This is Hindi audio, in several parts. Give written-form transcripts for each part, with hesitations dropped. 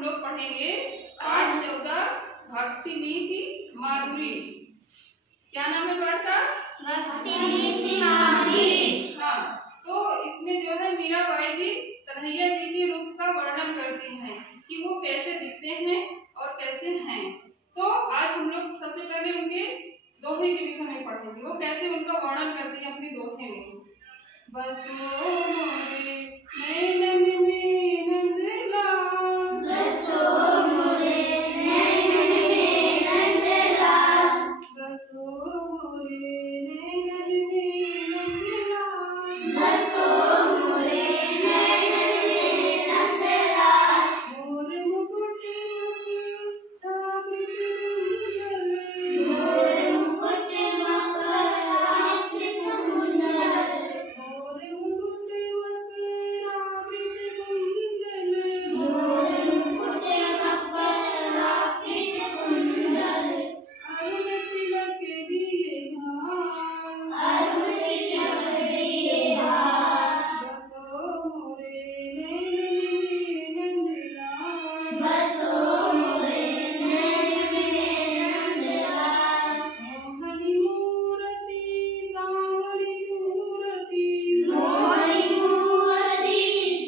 हम लोग पढ़ेंगे पाठ 14 भक्ति नीति माधुरी। क्या नाम है पाठ का? भक्ति नीति माधुरी। हाँ, तो इसमें जो है मीराबाई जी कन्हैया जी के रूप का वर्णन करती हैं कि वो कैसे दिखते हैं और कैसे हैं। तो आज हम लोग सबसे पहले उनके दोहे के विषय में पढ़ेंगे, वो कैसे उनका वर्णन करती है अपनी दोहे में। बसो मोरे नैनन में नंदलाल, बसो मोरे नैनन में नंदलाल, बसो मोरे नैनन में नंदलाल, बसो मोरे नैनन में नंदलाल, मोर मुकुट आकृति कुंडल, मोर मुकुट मकराकृति कुंडल, मोर मुकुट मकराकृति कुंडल, मोर मुकुट मकराकृति कुंडल, अरुण तिलक दिए भार, अरुण तिलक दिए भार, बसो मोरे नैनन में नंदलाल, बसो मोरे नैनन में नंदलाल, मोहनी मूरति सांवरी सूरति, मोहनी मूरति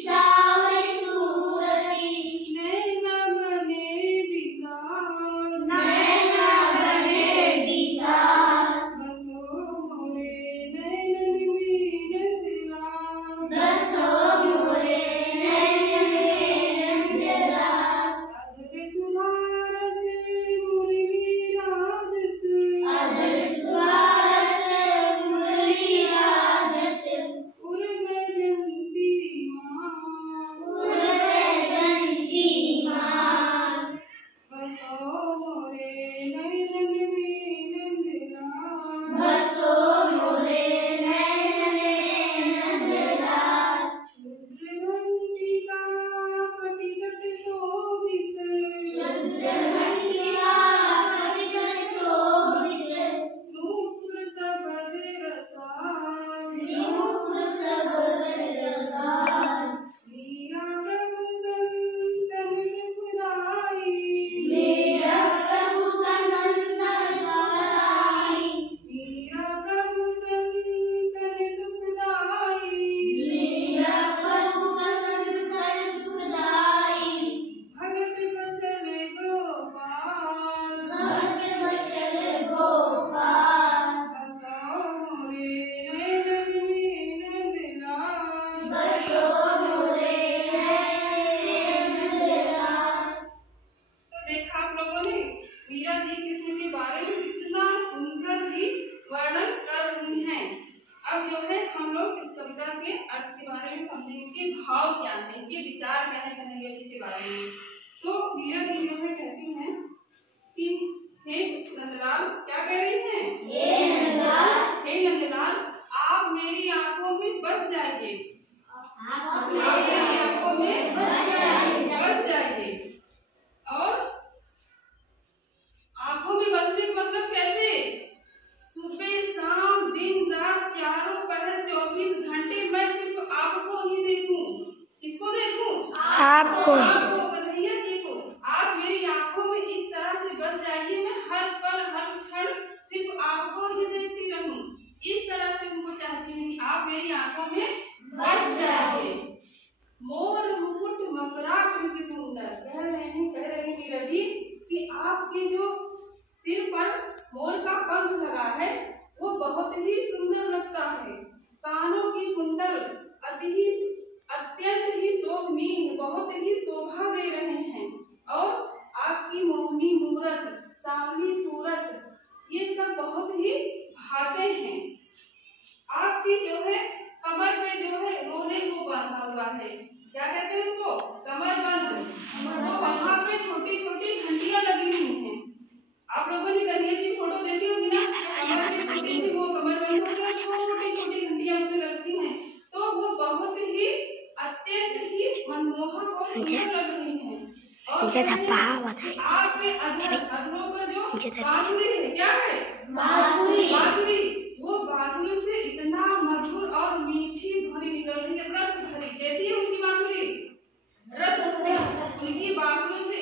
सांवरी सूरति, नैना बने विशाल, नैना बने विशाल, बसो मोरे नैनन में नंदलाल, बसो मोरे नैनन में नंदलाल, अधर सुधारस मुरली राजत, अधर सुहारस मुरली राजत, उर्व जयंती माँ, उर्वजयंती माँ, बसो मोरे नैनन में नंदलाल, बसो मोरे नैनन में नंदलाल, शुद्र घंटिका कटिकट शोभित, शुद्र घंटिका कटिकट शोभित, नूपुर सबद रसाल, नूपुर सबद रसाल, मीरा प्रभु संतन सुखदाई, मेरा प्रभु संतन सुखदाई, मीरा प्रभु संतन सुखदाई, मेरा प्रभु संतन सुखदाई, भगत बचन गोपाल, भक्त वत्सल गोपाल, बसो मोरे नैनन में नंदलाल। बसो मोरे नैनन में नंदलाल। तो देखा आप लोगों ने मीरा जी कृष्ण के बारे में कितना सुंदर ही वर्णन कर रही हैं। अब जो है हम लोग इस कविता के अर्थ के बारे में समझेंगे, इनके भाव क्या है, इनके विचार क्या है कन्हैया जी के बारे में। तो मीरा जी जो है कहती हैं कि हे नंदलाल, क्या कह रही हैं? हे नंदलाल, हे नंदलाल, आप मेरी आंखों में बस जाइए, आप आप मेरी आंखों में बस जाइए। और आंखों में बसने का मतलब कैसे? सुबह शाम दिन रात चारों पहर 24 घंटे मैं सिर्फ आपको ही देखूं। किसको देखूं? आपको। कन्हैया जी को। आप मेरी आंखों में इस तरह से बस जाइए, मैं हर पल हर क्षण सिर्फ आपको ही देखती रहूं। इस तरह से उनको चाहती हैं कि आप मेरी आंखों में बस जाइए। मोर मुकुट मकराकृति कुंडल, कह रहे हैं मीरा जी कि आपके जो सिर पर मोर का पंख लगा है वो बहुत ही सुंदर लगता है। कानों की कुंडल अत्यंत ही शोभनीय, बहुत ही शोभा दे रहे हैं। और आपकी मोहनी मूरत, सांवली सूरत, ये सब बहुत ही भाते हैं। आपकी जो है कमर पे जो है रोले को बांधा हुआ है, क्या कहते हैं उसको? कमर बंद। तो वहाँ पे छोटी छोटी घंटियां लगी हुई हैं। आप लोगों ने कन्हैया जी फोटो देखी होगी ना, कमर पे छोटी सी वो कमर बंद होकर छोटी छोटी घंटियां उसमें लगती हैं। तो वो बहुत ही अत्यंत ही मनमोहक और सुंदर लग रही हैं। और आपके अधरों पर जो बांसुरी है, क्या है? बांसुरी। वो बांसुरी से इतना मधुर और मीठी ध्वनि निकल रही है, रस भरी। कैसी है उनकी बांसुरी? रस भरी। उनकी बांसुरी से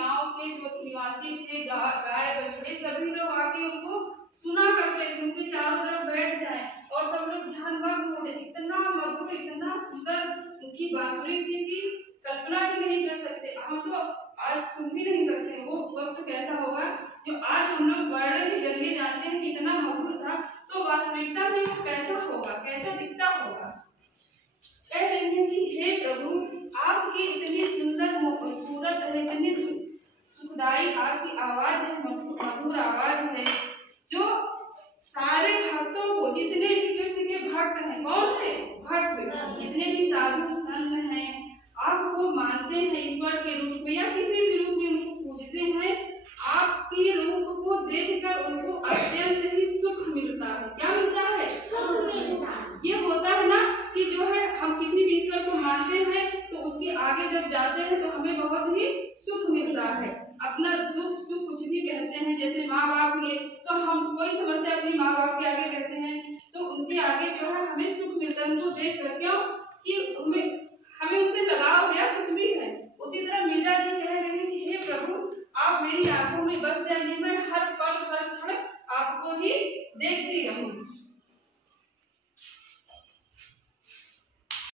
गांव के जो निवासी थे, गाय बछड़े सभी लोग आके उनको सुना करते थे, उनके चारों तरफ बैठ जाए और सब लोग ध्यानमग्न होते। इतना मधुर, इतना सुंदर उनकी बांसुरी थी कि कल्पना भी नहीं कर सकते, हम तो आज सुन भी नहीं सकते। वो वक्त कैसा होगा जो आज हम लोग वर्णन के जरिए जानते हैं कि इतना मधुर था, तो वास्तविकता में कैसा होगा, कैसा दिखता होगा। कह रही है कि हे प्रभु, आपकी इतनी सुंदर सूरत है, इतनी सुखदाई आपकी आवाज है, मधुर आवाज है, जो सारे भक्तों को, जितने भी कृष्ण के भक्त हैं, कौन है भक्त, जितने भी साधु संत हैं, आपको मानते हैं ईश्वर के रूप में या किसी भी रूप में उनको पूजते हैं, आपके रूप को देखकर उनको अत्यंत ही सुख मिलता है। क्या मिलता है? सुख मिलता है। ये होता है ना कि जो है हम किसी भी ईश्वर को मानते हैं तो उसके आगे जब जाते हैं तो हमें बहुत ही सुख मिलता है। अपना दुख सुख कुछ भी कहते हैं, जैसे माँ बाप के, तो हम कोई समस्या अपने माँ बाप के आगे कहते हैं तो उनके आगे जो है हमें सुख मिलता है, उनको देख कर। क्यों कि हमें उससे लगाव या कुछ भी है। उसी तरह मीरा जी कह रहे हैं कि हे प्रभु, आप मेरी आंखों में बस जाइए, मैं हर पल हर क्षण आपको ही देखती रहूं।